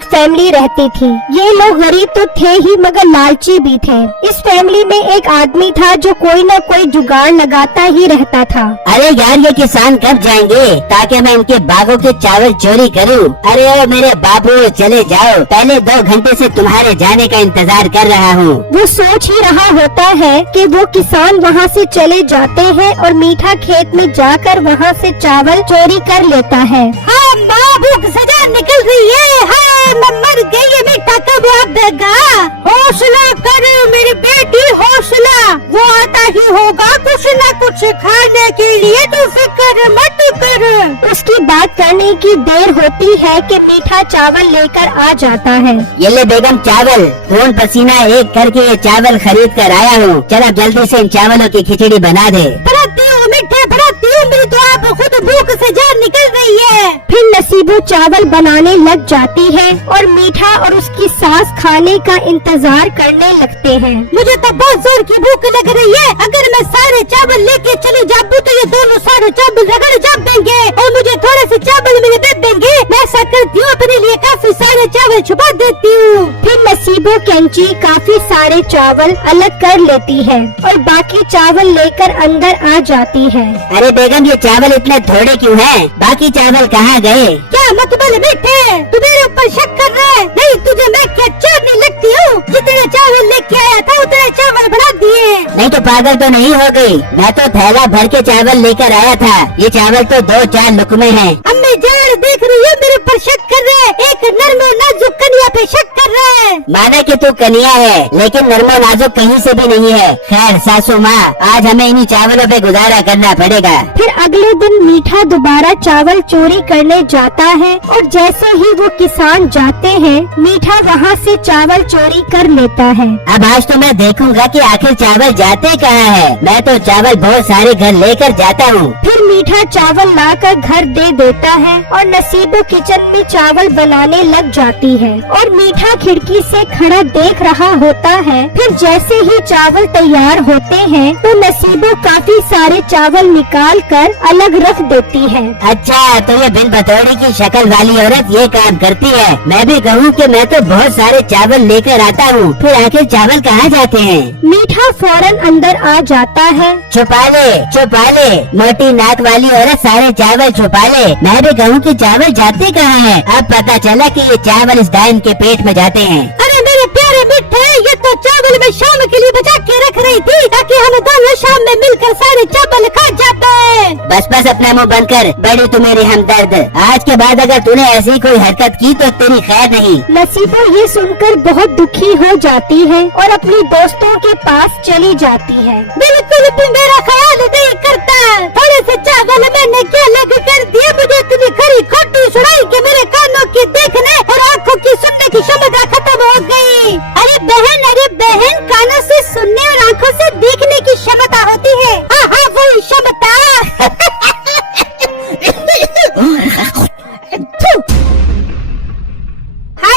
एक फैमिली रहती थी। ये लोग गरीब तो थे ही मगर लालची भी थे। इस फैमिली में एक आदमी था जो कोई न कोई जुगाड़ लगाता ही रहता था। अरे यार, ये किसान कब जाएंगे ताकि मैं इनके बागों के चावल चोरी करूं? अरे ओ मेरे बाबू, चले जाओ, पहले 2 घंटे से तुम्हारे जाने का इंतजार कर रहा हूँ। वो सोच ही रहा होता है कि वो किसान वहाँ से चले जाते हैं और मीठा खेत में जाकर वहाँ से चावल चोरी कर लेता है। हाँ माँ, भूख सजा निकल रही है। हाय मैं मर गई, ये मीठा कब आएगा? हौसला कर मेरी बेटी, हौसला, वो आता ही होगा कुछ न कुछ खाने के लिए, तू फिक्र मत कर। उसकी बात करने की देर होती है कि मीठा चावल लेकर आ जाता है। ये ले बेगम चावल, खून पसीना एक करके ये चावल खरीद कर आया हूँ। चल अब जल्दी से इन चावलों की खिचड़ी बना दे। बनाती हूँ मीठे, बनाती हूँ, मेरी तो आप खुद भूख से जान निकल रही है। फिर नसीबो चावल बनाने लग जाती है और मीठा और उसकी सास खाने का इंतजार करने लगते हैं। मुझे तो बहुत जोर की भूख लग रही है। अगर मैं सारे चावल लेके चली जाऊँ तो ये दोनों सारे चावल रगड़ जाप देंगे और मुझे थोड़े से चावल मेरे दे देंगे। मैं ऐसा करती हूँ, अपने लिए काफी सारे चावल छुपा देती हूँ। फिर नसीबो कैंची काफी सारे चावल अलग कर लेती है और बाकी चावल लेकर अंदर आ जाती है। अरे बेगम, ये चावल इतने थोड़े क्यों हैं? बाकी चावल कहाँ गए? क्या मतबल बेटे, तू मेरे ऊपर शक कर रहा है? नहीं, तुझे मैं क्या चोरनी लगती हूँ? जितने चावल लेके आया था उतने चावल बना दिए। नहीं तो पागल तो नहीं हो गई? मैं तो थैला भर के चावल लेकर आया था। ये चावल तो 2-4 लुकमे हैं। अम्मी जान देख रही है, मेरे ऊपर शक कर रहे हैं। एक नर्म और नाजुक कन्या पे शक कर रहे हैं। माना कि तू कन्या है, लेकिन नर्मो नाजुक कहीं से भी नहीं है। खैर सासू माँ, आज हमें इन्हीं चावलों पे गुजारा करना पड़ेगा। फिर अगले दिन मीठा दोबारा चावल चोरी करने जाता है और जैसे ही वो किसान जाते हैं, मीठा वहाँ से चावल चोरी कर लेता है। अब आज तो मैं देखूंगा कि आखिर चावल जाते कहाँ हैं। मैं तो चावल बहुत सारे घर लेकर जाता हूँ। फिर मीठा चावल लाकर घर दे देता है और नसीबो किचन में चावल बनाने लग जाती है और मीठा खिड़की से खड़ा देख रहा होता है। फिर जैसे ही चावल तैयार होते हैं तो नसीबो काफी सारे चावल निकाल कर अलग रख देती है। अच्छा, तो ये बिन बतौड़ी की शक्ल वाली औरत ये काम करती है। मैं भी कहूँ कि मैं तो बहुत सारे चावल लेकर आता हूँ, फिर आखिर चावल कहाँ जाते हैं? मीठा फौरन अंदर आ जाता है। छुपा ले, मोटी नाक वाली औरत, सारे चावल छुपा ले। मैं भी कहूँ कि चावल जाते कहाँ हैं? अब पता चला कि ये चावल इस डायन के पेट में जाते हैं। अरे मेरे प्यारे मिठे, ये तो चावल मैं शाम के लिए बचा के रख रही थी ताकि हम दोनों शाम में मिलकर सारे चावल खा जाते। बस अपना मुंह बंद कर, बड़ी तू मेरी हमदर्द। आज के बाद अगर तूने ऐसी कोई हरकत की तो तेरी खैर नहीं। नसीबो ये सुनकर बहुत दुखी हो जाती है और अपनी दोस्तों के पास चली जाती है। बिल्कुल भी मेरा ख्याल नहीं करता। थोड़े से चावल मैंने क्या लग कर दिया? मुझे इतनी खरी खोटी सुनाई कि मेरे कानों की देखने और आँखों की सुनने की क्षमता खत्म हो गई। अरे बहन, कानों से सुनने और आँखों से देखने की क्षमता होती है। हाँ, वही क्षमता।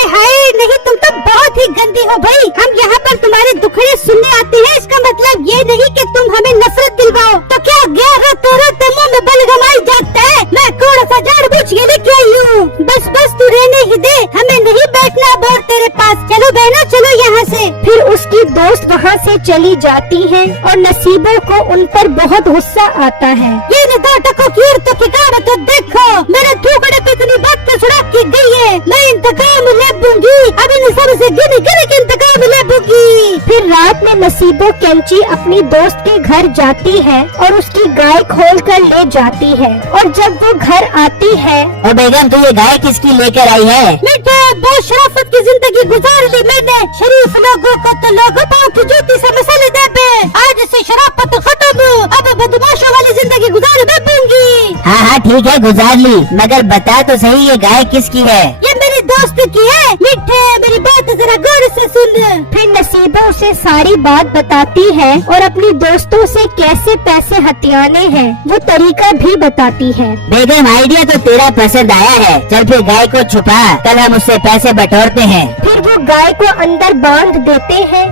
हाय, नहीं तुम तो बहुत ही गंदी हो भाई। हम यहाँ पर तुम्हारे दुखड़े सुनने आते हैं, इसका मतलब ये नहीं कि तुम हमें नफरत दिलवाओ। तो क्या गया रोते मुँह में बलगम आई जाता है? मैं थोड़ा सा जानबूझ के लेके आई हूँ। बस तू रहने ही दे, हमें नहीं बैठना अब और तेरे पास। चलो बहना, चलो यहाँ से। फिर उसकी दोस्त वहाँ से चली जाती है और नसीबो को उन पर बहुत गुस्सा आता है। ये नाटकों की औरतों की काम तो देखो, मेरे ठुकड़े पे इतनी बात सुना की गई है। मैं इंतकाम लेबूंगी, अब इन सब से गिन के इंतकाम लेबूंगी। फिर रात में नसीबो कैंची अपनी दोस्त के घर जाती है और उसकी गाय खोल कर ले जाती है और जब वो घर आती है। ओ बेगम, तू ये गाय किसकी लेकर आई है? बेटा, बहुत शराफत की जिंदगी गुजार ली मैंने। शरीफ लोगों को तो लोगों पाँव की जूती से मसाले दे पे। आज से शराफत खत्म, अब बदमाशों वाली जिंदगी गुजार दूंगी। हाँ, ठीक है, गुजार ली, मगर बता तो सही ये गाय किसकी है? ये मेरी दोस्त की है। मिठे, मेरी बात जरा गौर से सुन। फिर नसीबो उसे सारी बात बताती है और अपनी दोस्तों से कैसे पैसे हथियाने हैं वो तरीका भी बताती है। बेगम, आइडिया तो तेरा पसंद आया है। चल फिर गाय को छुपा, कल हम उससे पैसे बटोरते हैं। फिर वो गाय को अंदर बांध देते हैं।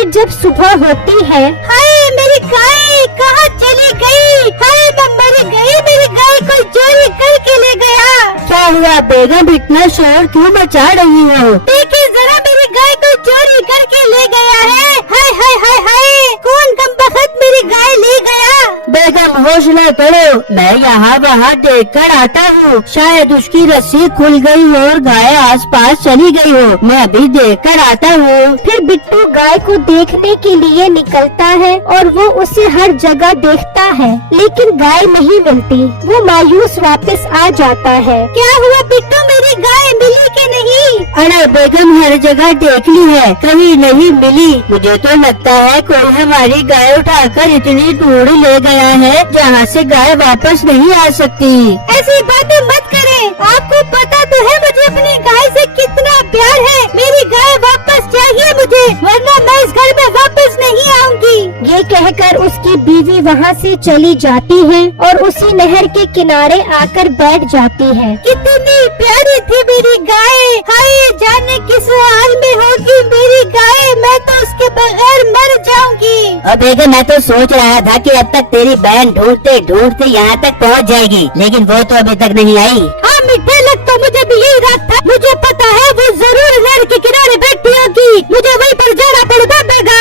फिर जब सुबह होती है, हाय मेरी गाय कहाँ चली गई? हाय मैं मर गई, मेरी गाय कोई चोरी करके ले गया। क्या हुआ बेगम, इतना शोर क्यों मचा रही हो? देखिए जरा, मेरी गाय कोई चोरी करके ले गया है। हाय हाय हाय हाय, कौन कमबख्त मेरी गाय ले गया? बेगम हौसला करो, मैं यहाँ वहाँ देख कर आता हूँ। शायद उसकी रस्सी खुल गई हो और गाय आसपास चली गई हो। मैं अभी देख कर आता हूँ। फिर बिट्टू गाय को देखने के लिए निकलता है और वो उसे हर जगह देखता है, लेकिन गाय नहीं मिलती। वो मायूस वापस आ जाता है। क्या हुआ बिट्टू, मेरी गाय मिली कि नहीं? अरे बेगम हर जगह देख ली है, कहीं नहीं मिली। मुझे तो लगता है कोई हमारी गाय उठाकर इतनी दूर ले गया है जहाँ से गाय वापस नहीं आ सकती। ऐसी बातें मत करें। आपको पता तो है मुझे अपनी गाय से कितना प्यार है। मेरी गाय वापस चाहिए मुझे, वरना मैं इस घर में वापस नहीं आऊंगी। ये कहकर उसकी बीवी वहाँ से चली जाती है और उसी नहर के किनारे आकर बैठ जाती है। कितनी प्यारी थी मेरी गाय। हाय जाने किस हाल में होगी मेरी गाय, मैं तो उसके बगैर मर जाऊंगी। और बेगम मैं तो सोच रहा था कि अब तक तेरी बहन ढूंढते ढूंढते यहाँ तक पहुँच जाएगी, लेकिन वो तो अभी तक नहीं आई। हाँ मिठे, लग तो मुझे भी यही रात था। मुझे पता है वो जरूर नहर के किनारे बैठी होगी। मुझे वहीं पर जाना पड़ेगा बेगा।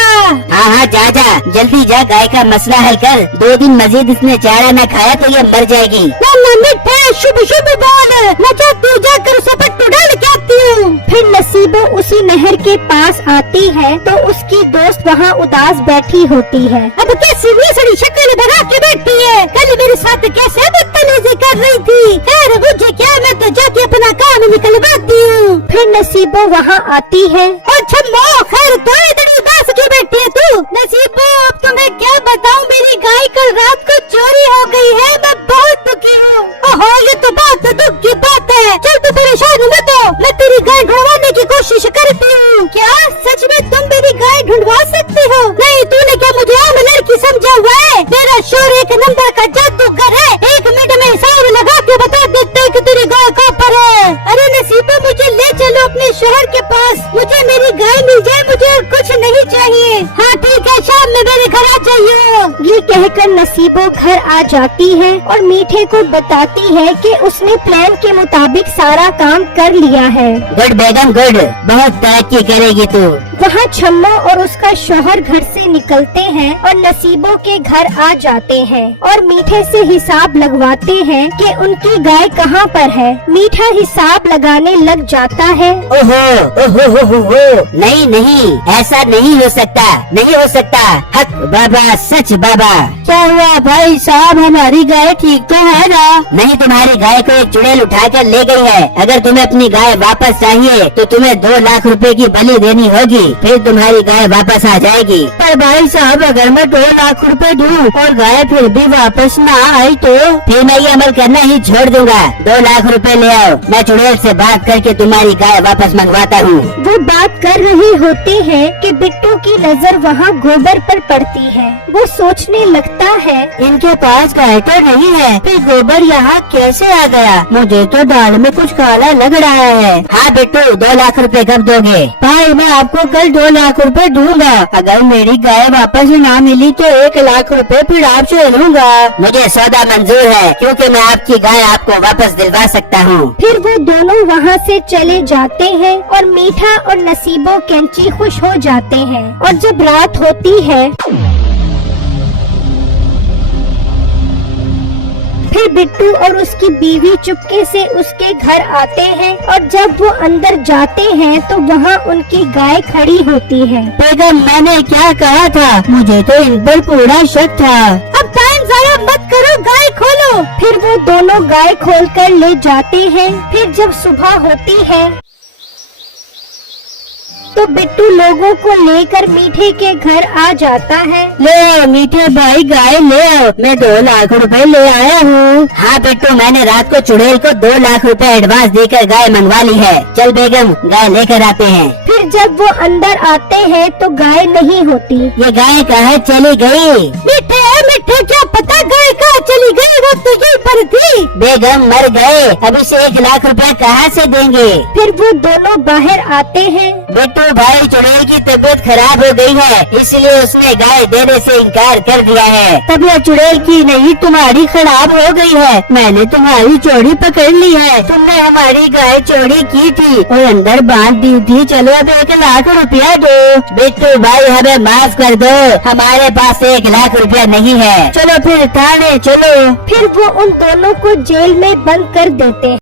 हाँ हाँ जा जा, जल्दी जा, गाय का मसला हल कर। 2 दिन मजीद इसने चारा न खाया तो ये मर जाएगी। ना मिठे, शुभ शुभ बोल। मैं चाहती हूँ जाकर उसे पट्टू डाल के आती हूँ। फिर नसीबो उसी नहर के पास आती है तो उसकी दोस्त वहाँ उदास बैठी होती है। अब कैसी सड़ी शक्ल बना के बैठी है? कल मेरे साथ कैसे बदतमीजी कर रही थी। खैर मुझे क्या, मैं तो जाके अपना काम निकलवाती हूँ। फिर नसीबो वहाँ आती है। और छम्मो, खैर तो इतनी उदास क्यों बैठी है तू? नसीबो अब तुम्हें क्या बताऊँ, मेरी गाय कल रात को चोरी हो गई है। मैं बहुत दुखी हूँ। ओहो, ये तो बात दुख की बात है। चल तू परेशान मत हो, मैं तेरी गाय ढूंढवाने की कोशिश करती हूँ। क्या सच में तुम मेरी गाय ढूंढवा सकती हो? नहीं, तूने क्या मुझे आम लड़की समझा हुआ है? मेरा शोर 1 नंबर का जादूगर है। 1 मिनट में हिसाब लगा के बता देते कि तेरी गाय कहाँ पर है। अरे नसीबा, मुझे ले चलो अपने शहर के पास। मुझे मेरी गाय मिल जाए, मुझे और कुछ नहीं चाहिए। हाँ ठीक है, शाम में मेरे घर आ जाइए। ये कहकर नसीबो घर आ जाती है और मीठे को बताती है कि उसने प्लान के मुताबिक सारा काम कर लिया है। गुड बेगम गुड, बहुत तरक्की करेगी तू। वहाँ छम्मो और उसका शौहर घर से निकलते हैं और नसीबो के घर आ जाते हैं और मीठे से हिसाब लगवाते हैं कि उनकी गाय कहाँ पर है। मीठा हिसाब लगाने लग जाता है। ओहो ओहो हो, नहीं नहीं, ऐसा नहीं हो सकता, नहीं हो सकता। हक बाबा, सच बाबा। क्या हुआ भाई साहब, हमारी गाय ठीक तो है ना? नहीं, तुम्हारी गाय को एक चुड़ैल उठाकर ले गई है। अगर तुम्हें अपनी गाय वापस चाहिए तो तुम्हें 2 लाख रुपए की बलि देनी होगी, फिर तुम्हारी गाय वापस आ जाएगी। पर भाई साहब, अगर मैं 2 लाख रुपए दूं और गाय फिर भी वापस ना आई तो फिर मैं ये अमल करना ही छोड़ दूंगा। 2 लाख रुपए ले आओ, मैं चुड़ैल से बात करके तुम्हारी गाय वापस मंगवाता हूँ। वो बात कर रहे होते हैं कि बिट्टू की नजर वहाँ गोबर पर पड़ती है। वो सोचने लगता है, इनके पास गाय तो नहीं है, फिर गोबर यहाँ कैसे आ गया? मुझे तो दाल में कुछ काला लग रहा है। हाँ बिट्टू, 2 लाख रुपए कब दोगे? भाई मैं आपको कल 2 लाख रुपए दूंगा। अगर मेरी गाय वापस ना मिली तो 1 लाख रुपए फिर आपसे लूंगा। मुझे सौदा मंजूर है, क्योंकि मैं आपकी गाय आपको वापस दिलवा सकता हूँ। फिर वो दोनों वहाँ से चले जाते हैं और मीठा और नसीबो कैंची खुश हो जाते हैं। और जब रात होती है फिर बिट्टू और उसकी बीवी चुपके से उसके घर आते हैं और जब वो अंदर जाते हैं तो वहाँ उनकी गाय खड़ी होती है। बेगम, मैंने क्या कहा था? मुझे तो इन पर पूरा शक था। अब टाइम जाया मत करो, गाय खोलो। फिर वो दोनों गाय खोलकर ले जाते हैं। फिर जब सुबह होती है तो बिट्टू लोगों को लेकर मीठे के घर आ जाता है। ले आओ मीठे भाई, गाय ले आओ, मैं 2 लाख रुपए ले आया हूँ। हाँ बिट्टू, मैंने रात को चुड़ैल को 2 लाख रुपए एडवांस देकर गाय मंगवा ली है। चल बेगम, गाय लेकर आते हैं। फिर जब वो अंदर आते हैं तो गाय नहीं होती। ये गाय कहाँ चली गई? मिठे मिठे, क्या पता गाय कहाँ चली चली गई, वो तो यहीं पर थी। बेगम मर गए, अब इसे 1 लाख रुपया कहाँ से देंगे? फिर वो दोनों बाहर आते हैं। बिट्टू भाई, चुड़ैल की तबीयत खराब हो गई है, इसलिए उसने गाय देने से इनकार कर दिया है। तबीयत चुड़ैल की नहीं, तुम्हारी खराब हो गई है। मैंने तुम्हारी चोरी पकड़ ली है। तुमने हमारी गाय चोरी की थी और अंदर बांध दी थी। चलो अब 1 लाख रुपया दो। बिट्टू भाई, हमें माफ कर दो, हमारे पास 1 लाख रुपया नहीं है। चलो फिर थाने चलो। फिर वो उन दोनों को जेल में बंद कर देते हैं।